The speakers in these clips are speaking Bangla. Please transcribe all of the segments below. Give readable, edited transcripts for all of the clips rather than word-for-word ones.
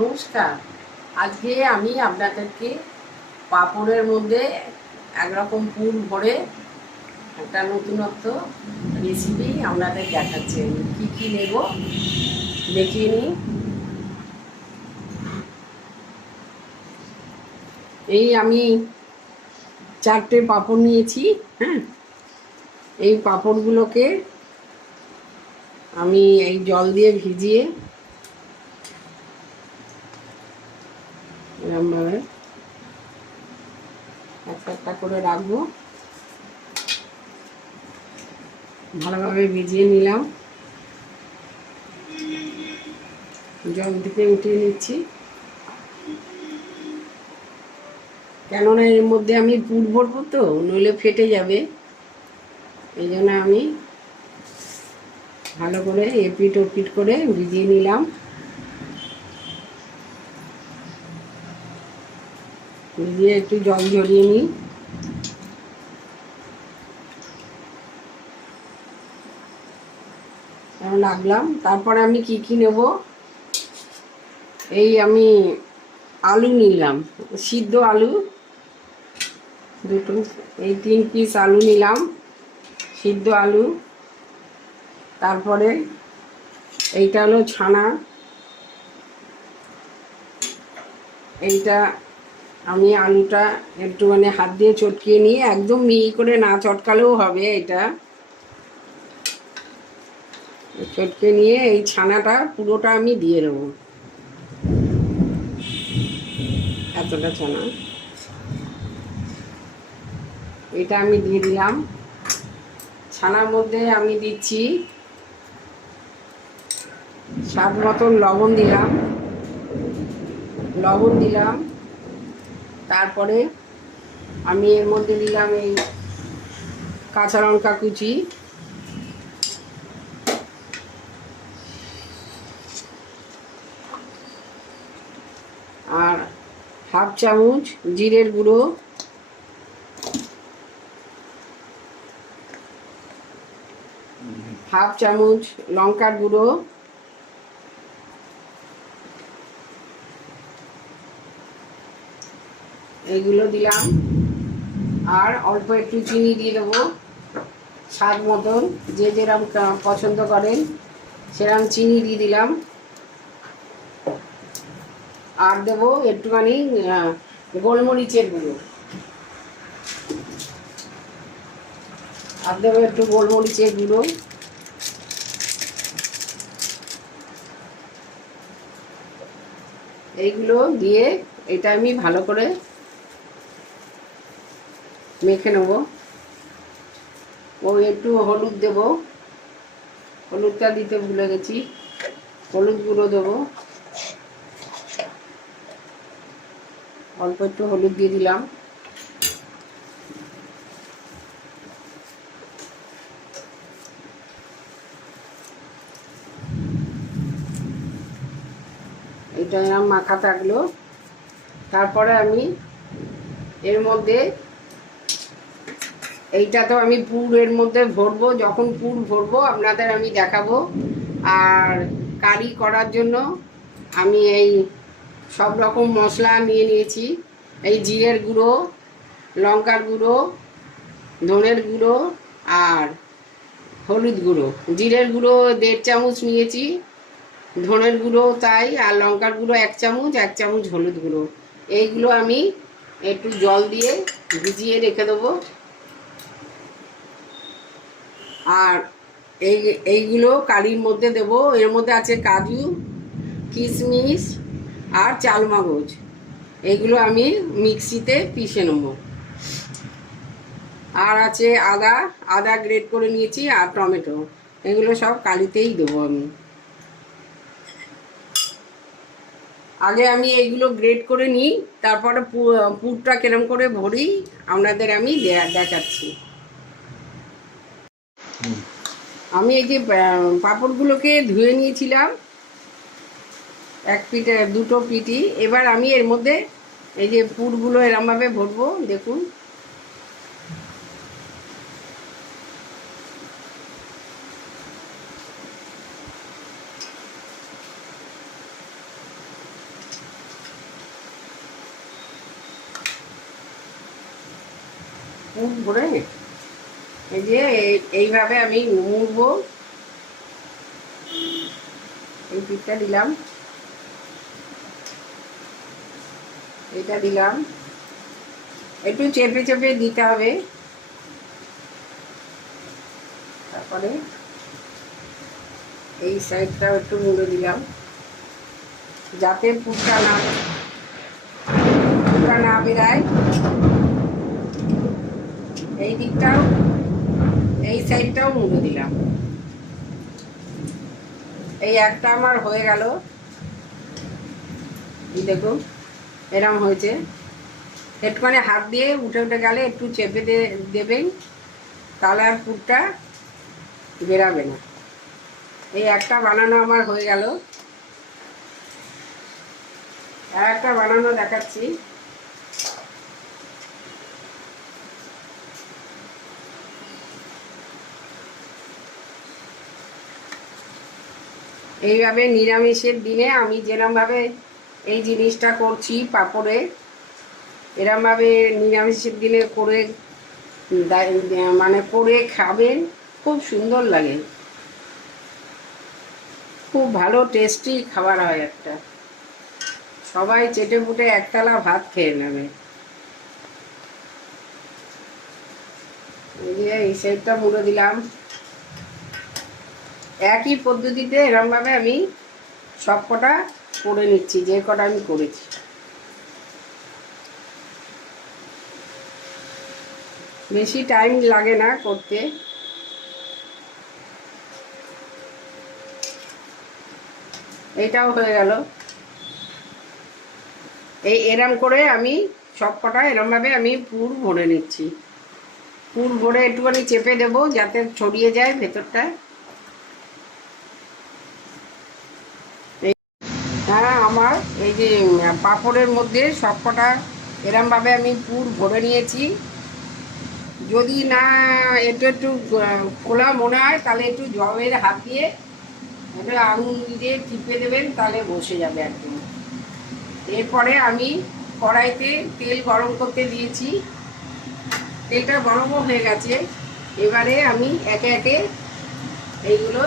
নমস্কার। আজকে আমি আপনাদেরকে পাঁপড়ের মধ্যে একরকম পুর ভরে একটা নতুনত্ব রেসিপি আপনাদের দেখাচ্ছি। আমি কী কী নেব দেখিয়ে নিই। এই আমি 4টে পাঁপড় নিয়েছি। হ্যাঁ, এই পাঁপড়গুলোকে আমি এই জল দিয়ে ভিজিয়ে এরকমভাবে একটা একটা করে রাখবো। ভালোভাবে ভিজিয়ে নিলাম, জল থেকে উঠিয়ে নিচ্ছি, কেননা এর মধ্যে আমি পুর ভরবো তো, নইলে ফেটে যাবে। এই জন্য আমি ভালো করে এপিট ওপিট করে ভিজিয়ে নিলাম। ভিজিয়ে একটু জল ঝরিয়ে নিই। রাখলাম। তারপরে আমি কি কি নেব, এই আমি আলু নিলাম, সিদ্ধ আলু দুটো, এই 3 পিস আলু নিলাম, সিদ্ধ আলু। তারপরে এইটা হলো ছানা, এইটা আমি আলুটা একটুখানি হাত দিয়ে চটকিয়ে নিয়ে, একদম মিহি করে না চটকালেও হবে, এটা চটকে নিয়ে এই ছানাটা পুরোটা আমি দিয়ে দেবো। এতটা ছানা এটা আমি দিয়ে দিলাম। ছানার মধ্যে আমি দিচ্ছি স্বাদ মতন লবণ দিলাম। তারপরে আমি এর মধ্যে দিলাম এই কাঁচা লঙ্কা কুচি, আর হাফ চামচ জিরের গুঁড়ো, হাফ চামচ লঙ্কার গুঁড়ো, এইগুলো দিলাম। আর অল্প একটু চিনি দিয়ে দেবো স্বাদ মতন, যে যেরকম পছন্দ করেন সেরকম চিনি দিয়ে দিলাম। আর দেবো একটুখানি গোলমরিচের গুঁড়ো, আর দেবো একটু গোলমরিচের গুঁড়ো। এইগুলো দিয়ে এটা আমি ভালো করে মেখে নেব। ও একটু হলুদ দেব, হলুদটা দিতে ভুলে গেছি, হলুদ গুঁড়ো দেবো, অল্প একটু হলুদ দিয়ে দিলাম। এটা এরকম মাখা থাকলো। তারপরে আমি এর মধ্যে, এইটা তো আমি পুরের মধ্যে ভরবো, যখন পুর ভরবো আপনাদের আমি দেখাবো। আর কারি করার জন্য আমি এই সব রকম মশলা নিয়ে নিয়েছি। এই জিরের গুঁড়ো, লঙ্কার গুঁড়ো, ধনের গুঁড়ো আর হলুদ গুঁড়ো। জিরের গুঁড়ো 1.5 চামচ নিয়েছি, ধনের গুঁড়ো তাই, আর লঙ্কার গুঁড়ো 1 চামচ, 1 চামচ হলুদ গুঁড়ো। এইগুলো আমি একটু জল দিয়ে ভিজিয়ে রেখে দেবো। আর এইগুলো কারির মধ্যে দেব। এর মধ্যে আছে কাজু, কিশমিশ আর চালমগজ। এগুলো আমি মিক্সিতে পিষে নেব। আর আছে আদা গ্রেট করে নিয়েছি, আর টমেটো। এগুলো সব কালিতেই দেবো আমি। আগে আমি এইগুলো গ্রেট করে নিই, তারপরে পুরটা কিরম করে ভরি আপনাদের আমি দেখাচ্ছি। আমি এই যে পাঁপড়গুলোকে ধুয়ে নিয়েছিলাম, দুটো পিঠি। এবার আমি এর মধ্যে এই যে পুরগুলো এরমভাবে ভরবো, দেখুন। পুর ভরে এই যে এইভাবে আমি মুড়বো। এই পিঠটা দিলাম, এটা দিলাম, একটু চেপে চেপে দিতে হবে। তারপরে এই সাইডটাও একটু মুড়ে দিলাম যাতে পুরটা না বেরায়। এই দিকটাও, এই সাইডটাও মুড়ে দিলাম। এই একটা আমার হয়ে গেল, দেখুন এরকম হয়েছে। একটুখানি হাত দিয়ে উঠে উঠে গেলে একটু চেপে দেবেন, তাহলে আর পুরটা বেরাবে না। এই একটা বানানো আমার হয়ে গেল, আর একটা বানানো দেখাচ্ছি। এইভাবে নিরামিষের দিনে আমি যেরমভাবে এই জিনিসটা করছি পাঁপড়ে, এরমভাবে নিরামিষের দিনে করে মানে করে খাবেন, খুব সুন্দর লাগে, খুব ভালো টেস্টি খাবার হয় একটা। সবাই চেটে পুটে একতলা ভাত খেয়ে নেবে। এই সাইডটা মুড়ে দিলাম। একই পদ্ধতিতে এরমভাবে আমি সব কটা করে নিচ্ছি, যে কটা আমি করেছি। বেশি টাইম লাগে না করতে। এইটাও হয়ে গেল। এরম করে আমি সব কটা এরমভাবে আমি পুর ভরে নিচ্ছি। পুর ভরে একটুখানি চেপে দেবো যাতে ছড়িয়ে যায় ভেতরটা। হ্যাঁ, আমার এই যে পাঁপড়ের মধ্যে সব কটা এরমভাবে আমি পুর ভরে নিয়েছি। যদি না একটু একটু খোলা মনে হয় তাহলে একটু জলের হাত দিয়ে একটু আঙুল দিয়ে টিপে দেবেন, তাহলে বসে যাবে একদম। এরপরে আমি কড়াইতে তেল গরম করতে দিয়েছি, তেলটা গরমও হয়ে গেছে। এবারে আমি একে একে এইগুলো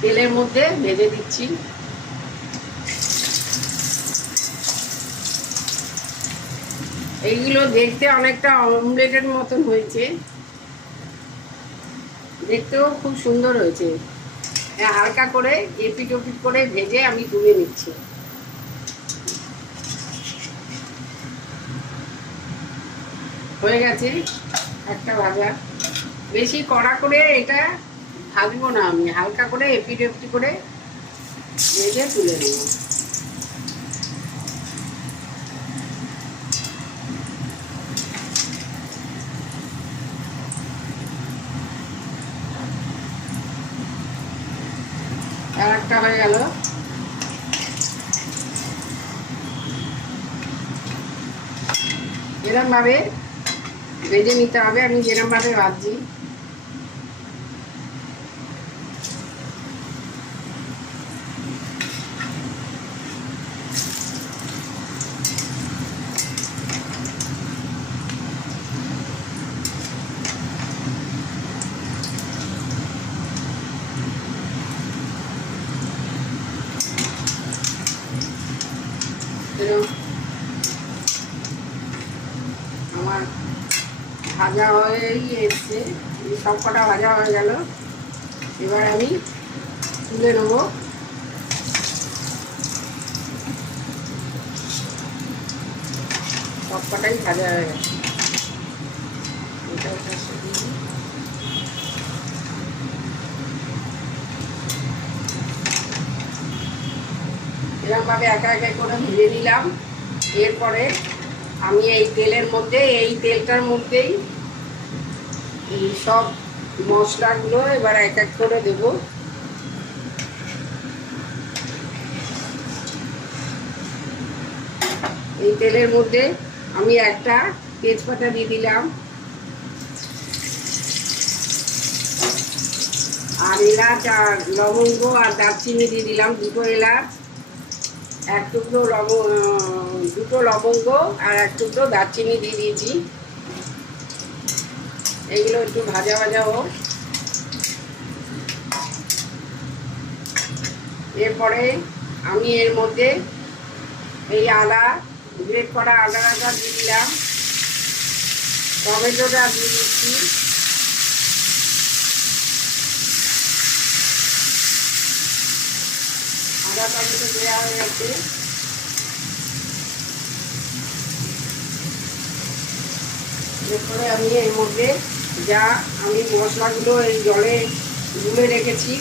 তেলের মধ্যে ভেজে দিচ্ছি। এইগুলো দেখতে অনেকটা অমলেটের মতন হয়েছে, দেখতেও খুব সুন্দর হয়েছে। হালকা করে এপিট ওপিট করে ভেজে আমি তুলে নিচ্ছি। হয়ে গেছে একটা ভাজা। বেশি কড়া করে এটা ভাজবো না, আমি হালকা করে এপিট ওপিট করে ভেজে তুলে নেব। আর একটা হয়ে গেল। এরম ভাবে ভেজে নিতে হবে, আমি যেরম ভাবে ভাজছি। আমার ভাজা হয়েই এসছে, সব কটা ভাজা হয়ে গেল। এবার আমি তুলে নেব। সব কটাই ভাজা হয়ে গেছে। এরকমভাবে একা একা করে ভেজে নিলাম। এরপরে আমি এই তেলের মধ্যে, এই তেলটার মধ্যেই সব মশলাগুলো এবার এক এক করে দেব। এই তেলের মধ্যে আমি একটা তেজপাতা দিয়ে দিলাম, আর এলাচ আর লবঙ্গ আর দারচিনি দিয়ে দিলাম, দুটো এলাচ, এক টুকরো দুটো লবঙ্গ আর এক টুকরো দারচিনি দিয়ে দিয়েছি। এইগুলো একটু ভাজা ভাজা হোক। এরপরে আমি এর মধ্যে এই আদা, গ্রেট করা আদাটা দিয়ে দিলাম, টমেটোটা দিয়ে দিচ্ছি, আদা টমেটো দেওয়া হয়ে গেছে। এরপরে আমি এর মধ্যে যা আমি মশলাগুলো এই জলে গুলে রেখেছি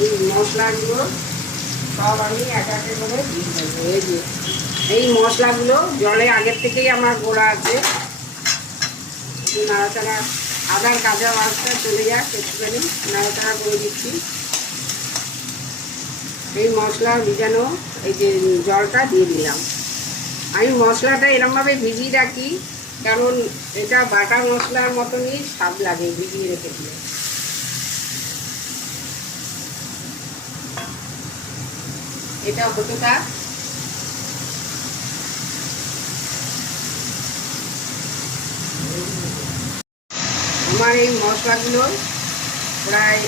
এই মশলাগুলো সব আমি এক একে করে দিয়ে দেবো। এই যে এই মশলাগুলো জলে আগের থেকেই আমার গোড়া আছে, নাড়াচাড়া আদার কাঁচা মাছটা চলে যাক একটুখানি নাড়াচাড়া করে দিচ্ছি। এই মশলা ভিজানো এই যে জলটা দিয়ে দিলাম। আমি মশলাটা এরমভাবে ভিজিয়ে রাখি, কারণ এটা বাটা মশলার মতনই স্বাদ লাগে ভিজিয়ে রেখে দিলে। এটা হতে থাক। আমার এই মশলাগুলো প্রায়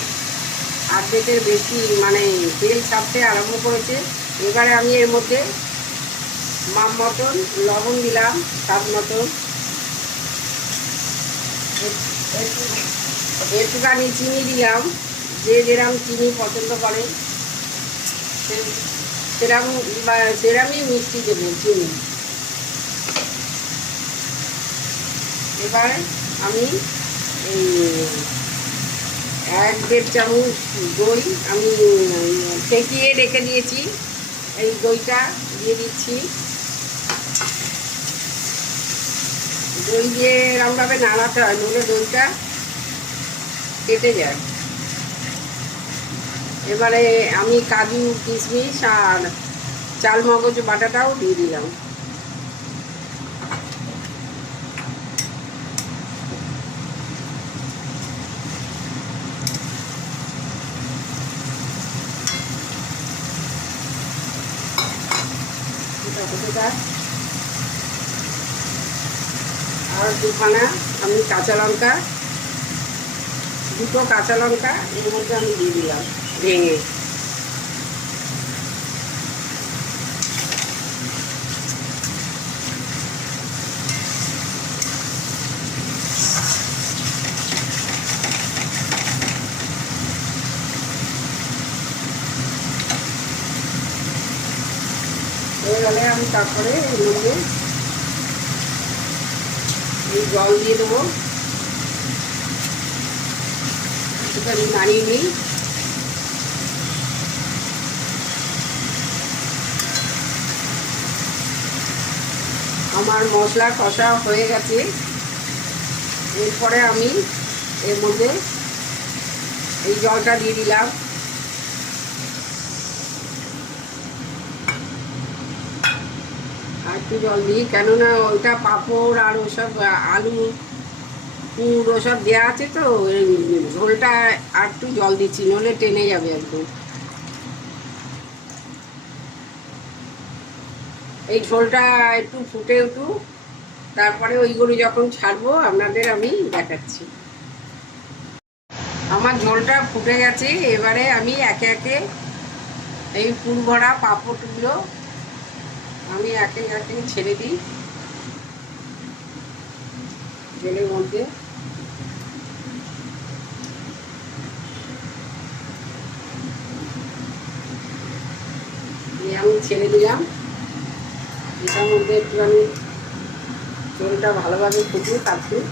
আর্ধেকের বেশি মানে তেল ছাড়তে আরম্ভ করেছে। এবারে আমি এর মধ্যে মাপ মতন লবণ দিলাম, স্বাদ মতন, একটুখানি চিনি দিলাম, যে যেরকম চিনি পছন্দ করে সেরকমই মিষ্টি দেবো চিনি। এবার আমি এই 1-1.5 চামচ দই আমি ফেটিয়ে রেখে দিয়েছি, এই দইটা দিয়ে দিচ্ছি। দই দিয়ে এরকমভাবে নাড়াতে হয়, নইলে দইটা কেটে যায়। এবারে আমি কাজু কিশমিশ আর চালমগজ বাটাটাও দিয়ে দিলাম। আর দুখানা আমি কাঁচা লঙ্কা, 2টো কাঁচা লঙ্কা এর মধ্যে আমি দিয়ে দিলাম ভেঙে। হয়ে গেলে আমি তারপরে এর মধ্যে এই জল দিয়ে দেবো, একটুখানি নাড়িয়ে নিই। আমার মশলা কষা হয়ে গেছে। এরপরে আমি এর মধ্যে এই জলটা দিয়ে দিলাম। আর একটু জল দিই, কেননা ওইটা পাঁপড় আর ওসব আলু পুর ওসব দেওয়া আছে, তো ঝোলটা আর একটু জল দিচ্ছি, নইলে টেনে যাবে একদম। এই ঝোলটা একটু ফুটে উঠুক, তারপরে ওইগুলো যখন ছাড়বো আপনাদের আমি দেখাচ্ছি। আমার ঝোলটা ফুটে গেছে। এবারে আমি একে একে এই পুর ভরা পাঁপড়গুলো আমি একে একে ছেড়ে দিই ঝোলের মধ্যে। আমি ছেড়ে দিলাম, এটার মধ্যে একটু আমি ঝোলটা ভালোভাবে ফুটুক কাটুক,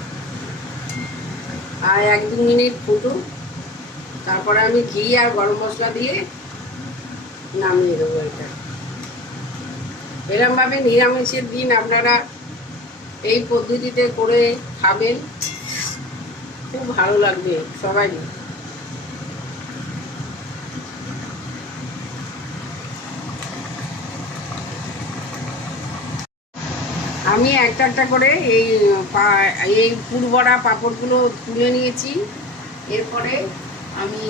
আর 1-2 মিনিট ফুটুক, তারপরে আমি ঘি আর গরম মশলা দিয়ে নামিয়ে দেবো। এটা এরমভাবে নিরামিষের দিন আপনারা এই পদ্ধতিতে করে খাবেন, খুব ভালো লাগবে সবারই। আমি একটা একটা করে এই পুর ভরা পাঁপড়গুলো তুলে নিয়েছি। এরপরে আমি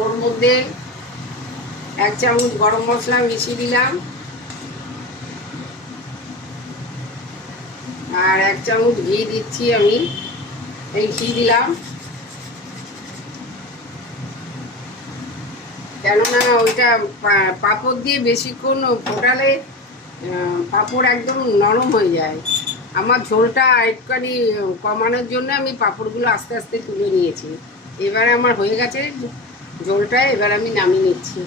ওর মধ্যে 1 চামচ গরম মশলা মিশিয়ে দিলাম, আর 1 চামচ ঘি দিচ্ছি আমি। এই ঘি দিলাম কেননা ওইটা পাঁপড় দিয়ে বেশিক্ষণ ফোটালে পাঁপড় একদম নরম হয়ে যায়। আমার ঝোলটা একটুখানি কমানোর জন্য আমি পাঁপড়গুলো আস্তে আস্তে তুলে নিয়েছি। এবারে আমার হয়ে গেছে ঝোলটা, এবার আমি নামিয়ে নিচ্ছি।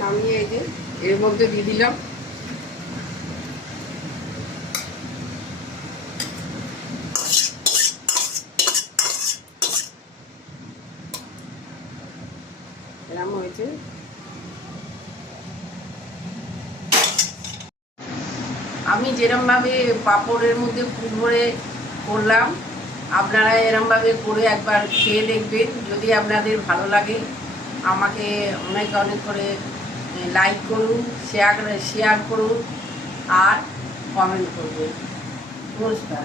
নামিয়ে এই যে এর মধ্যে দিয়ে দিলাম এরকম হয়েছে। আমি যেরমভাবে পাঁপড়ের মধ্যে পুর ভরে করলাম, আপনারা এরমভাবে করে একবার খেয়ে দেখবেন। যদি আপনাদের ভালো লাগে আমাকে অনেক অনেক করে লাইক করুন, শেয়ার করুন আর কমেন্ট করবেন। নমস্কার।